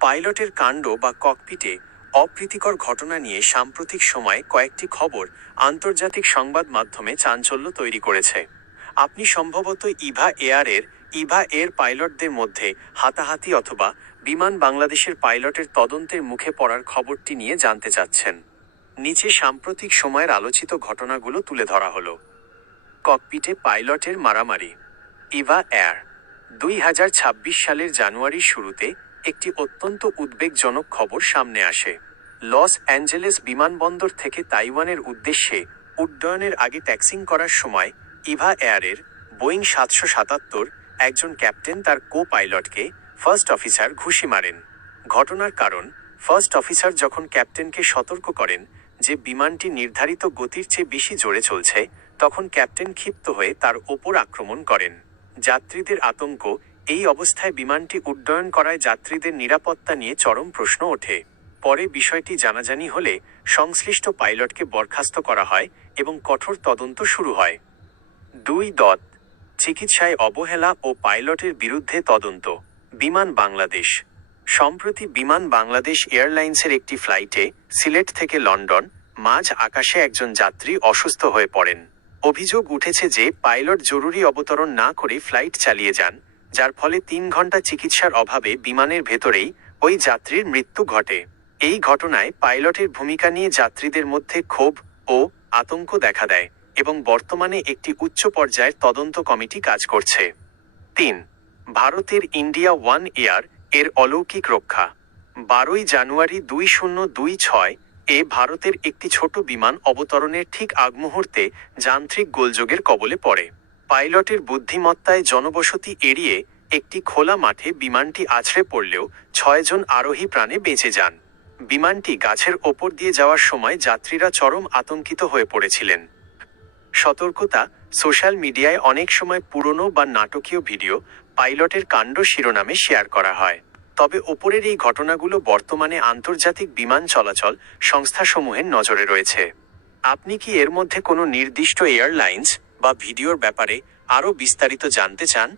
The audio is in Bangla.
পাইলটের কাণ্ড বা ককপিটে অপ্রীতিকর ঘটনা নিয়ে সাম্প্রতিক সময়ে কয়েকটি খবর আন্তর্জাতিক সংবাদ মাধ্যমে চাঞ্চল্য তৈরি করেছে। আপনি সম্ভবত ইভা এর পাইলটদের মধ্যে হাতাহাতি অথবা বিমান বাংলাদেশের পাইলটের তদন্তের মুখে পড়ার খবরটি নিয়ে জানতে চাচ্ছেন। নিচে সাম্প্রতিক সময়ের আলোচিত ঘটনাগুলো তুলে ধরা হলো। ককপিটে পাইলটের মারামারি। ইভা এয়ার 2026 সালের জানুয়ারির শুরুতে একটি অত্যন্ত উদ্বেগজনক খবর সামনে আসে। লস অ্যাঞ্জেলেস বিমানবন্দর থেকে তাইওয়ানের উদ্দেশ্যে উড্ডয়নের আগে ট্যাক্সিং করার সময় ইভা এয়ারের বোয়িং 777 একজন ক্যাপ্টেন তার কো পাইলটকে ফার্স্ট অফিসার ঘুষি মারেন। ঘটনার কারণ, ফার্স্ট অফিসার যখন ক্যাপ্টেনকে সতর্ক করেন যে বিমানটি নির্ধারিত গতির চেয়ে বেশি জোরে চলছে, তখন ক্যাপ্টেন ক্ষিপ্ত হয়ে তার ওপর আক্রমণ করেন। যাত্রীদের আতঙ্ক। এই অবস্থায় বিমানটি উড্ডয়ন করায় যাত্রীদের নিরাপত্তা নিয়ে চরম প্রশ্ন ওঠে। পরে বিষয়টি জানাজানি হলে সংশ্লিষ্ট পাইলটকে বরখাস্ত করা হয় এবং কঠোর তদন্ত শুরু হয়। 2. চিকিৎসায় অবহেলা ও পাইলটের বিরুদ্ধে তদন্ত। বিমান বাংলাদেশ। সম্প্রতি বিমান বাংলাদেশ এয়ারলাইন্সের একটি ফ্লাইটে সিলেট থেকে লন্ডন মাঝ আকাশে একজন যাত্রী অসুস্থ হয়ে পড়েন। অভিযোগ উঠেছে যে পাইলট জরুরি অবতরণ না করে ফ্লাইট চালিয়ে যান, যার ফলে 3 ঘন্টা চিকিৎসার অভাবে বিমানের ভেতরেই ওই যাত্রীর মৃত্যু ঘটে। এই ঘটনায় পাইলটের ভূমিকা নিয়ে যাত্রীদের মধ্যে ক্ষোভ ও আতঙ্ক দেখা দেয় এবং বর্তমানে একটি উচ্চ পর্যায়ের তদন্ত কমিটি কাজ করছে। 3. ভারতের ইন্ডিয়া ওয়ান এয়ার এর অলৌকিক রক্ষা। 12 জানুয়ারি 2026 ভারতের একটি ছোট বিমান অবতরণের ঠিক আগ মুহূর্তে যান্ত্রিক গোলযোগের কবলে পড়ে। পাইলটের বুদ্ধিমত্তায় জনবসতি এড়িয়ে একটি খোলা মাঠে বিমানটি আছড়ে পড়লেও 6 জন আরোহী প্রাণে বেঁচে যান। বিমানটি গাছের ওপর দিয়ে যাওয়ার সময় যাত্রীরা চরম আতঙ্কিত হয়ে পড়েছিলেন। সতর্কতা, সোশ্যাল মিডিয়ায় অনেক সময় পুরনো বা নাটকীয় ভিডিও পাইলটের কাণ্ড শিরোনামে শেয়ার করা হয়। তবে ওপরের এই ঘটনাগুলো বর্তমানে আন্তর্জাতিক বিমান চলাচল সংস্থাসমূহের নজরে রয়েছে। আপনি কি এর মধ্যে কোনো নির্দিষ্ট এয়ারলাইন্স বা ভিডিওর ব্যাপারে আরও বিস্তারিত জানতে চান?